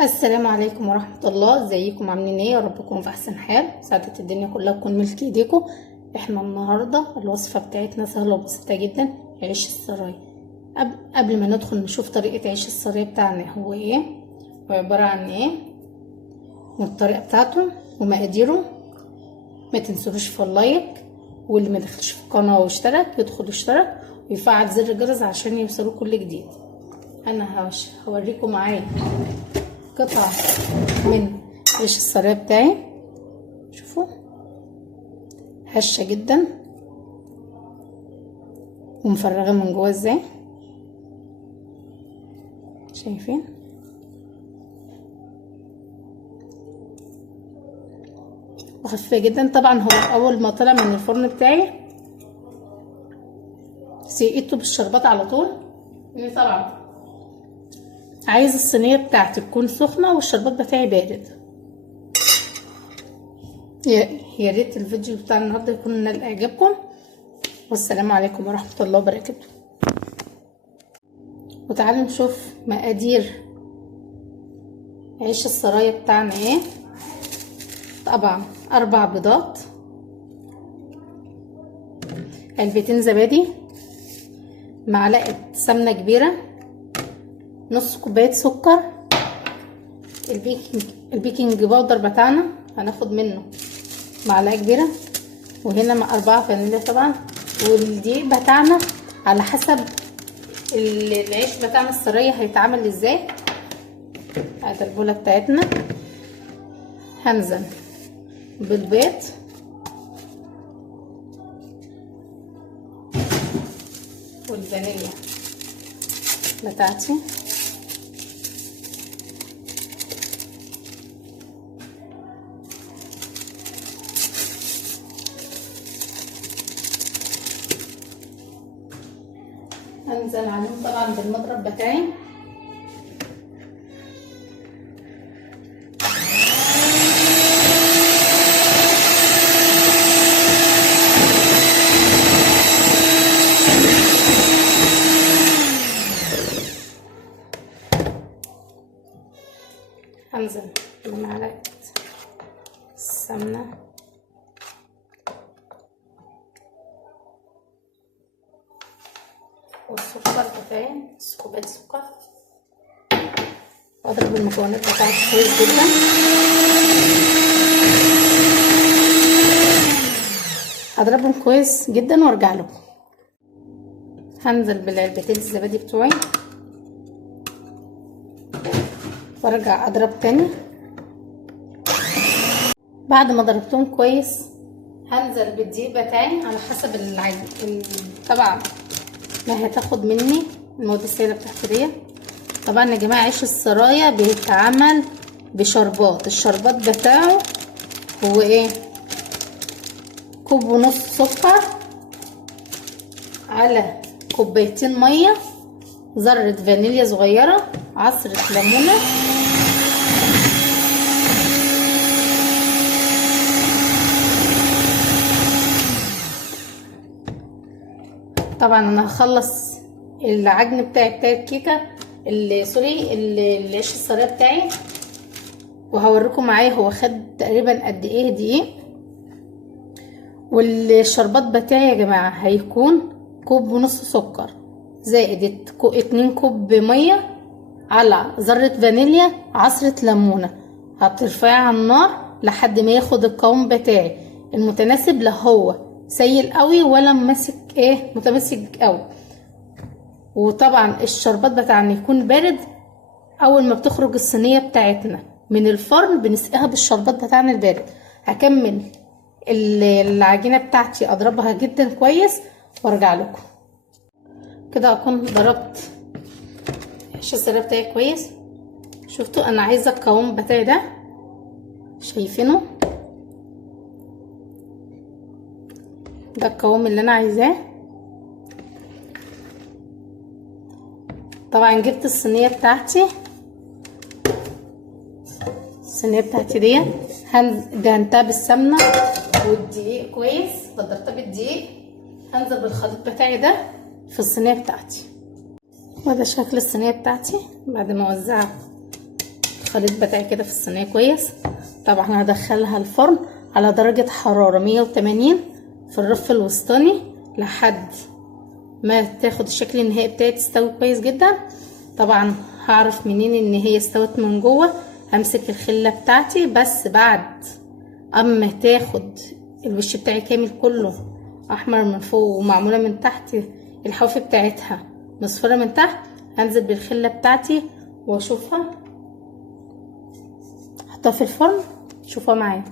السلام عليكم ورحمة الله. ازيكم عاملين ايه؟ يا رب تكونوا في احسن حال. سعادة الدنيا كلها تكون ملك ايديكم. احنا النهاردة الوصفة بتاعتنا سهلة وبسيطة جدا، عيش السراي. قبل ما ندخل نشوف طريقة عيش السراي بتاعنا هو ايه وعبارة عن ايه والطريقة بتاعته ومقاديره، ما تنسوش في اللايك، واللي ما دخلش في القناة واشترك يدخل يشترك ويفعل زر الجرس عشان يوصلوا كل جديد. انا هوريكم معايا قطعة من عيش السراي بتاعي. شوفوا هشة جدا ومفرغة من جوه ازاي، شايفين؟ وخفيفة جدا. طبعا هو اول ما طلع من الفرن بتاعي سقيته بالشربات على طول، لان طبعا عايز الصينيه بتاعتي تكون سخنه والشربات بتاعي بارد. يا ريت الفيديو بتاع النهارده يكون نال اعجابكم، والسلام عليكم ورحمه الله وبركاته. وتعالوا نشوف مقادير عيش السراي بتاعنا ايه. طبعا 4 بيضات، علبتين زبادي، معلقه سمنه كبيره، نص كوبايه سكر، البيكنج باودر بتاعنا هناخد منه معلقه كبيره، وهنا مع 4 فانيليا طبعا، والدقيق بتاعنا على حسب العيش بتاعنا السراي هيتعمل ازاي. ادي البوله بتاعتنا، هنزل بالبيض والفانيليا بتاعتي، هنزل عليهم طبعا بالمضرب بتاعي. هنزل بمعلقة السمنة والسكر بتاعي، نص كوباية سكر، واضرب المكونات بتاعتي كويس جدا. هضربهم كويس جدا وارجع لكم. هنزل بالعلبتين الزبادي بتوعي وارجع اضرب تاني. بعد ما ضربتهم كويس هنزل بالدقيق بتاعي على حسب العجين طبعا ما هتاخد مني المواد السائله بتاعتي دي. طبعا يا جماعه عيش السرايا بيتعمل بشربات، الشربات بتاعه هو ايه؟ كوب ونص سكر على كوبايتين ميه، ذره فانيليا صغيره، عصره ليمونه، طبعا انا هخلص العجن بتاع الكيكه العيش السراي بتاعي وهوريكم معايا هو خد تقريبا قد ايه دقيق. والشربات بتاعي يا جماعه هيكون كوب ونص سكر زائد 2 كوب ميه على ذره فانيليا، عصره ليمونه. هترفعي على النار لحد ما ياخد القوام بتاعي المتناسب، لا هو سيل قوي ولا ماسك ايه متماسك قوي. وطبعا الشربات بتاعنا يكون بارد. اول ما بتخرج الصينيه بتاعتنا من الفرن بنسقيها بالشربات بتاعنا البارد. هكمل العجينه بتاعتي اضربها جدا كويس وارجع لكم. كده اكون ضربت عيش السراي بتاعي كويس. شفتوا انا عايزه القوام بتاعي ده، شايفينه؟ ده القوام اللي انا عايزاه. طبعا جبت الصينيه بتاعتي، دي دهنتها بالسمنه والدقيق كويس، قدرتها بالدقيق. هنزل بالخليط بتاعي ده في الصينيه بتاعتي، وده شكل الصينيه بتاعتي بعد ما اوزعها الخليط بتاعي كده في الصينيه كويس. طبعا هدخلها الفرن على درجه حراره 180 في الرف الوسطاني لحد ما تاخد الشكل النهائي بتاعي، تستوي كويس جدا. طبعا هعرف منين ان هي استوت من جوه؟ همسك الخله بتاعتي بس بعد اما تاخد الوش بتاعي كامل كله احمر من فوق ومعموله من تحت الحواف بتاعتها مصفره من تحت، هنزل بالخله بتاعتي واشوفها، احطها في الفرن، شوفها معايا.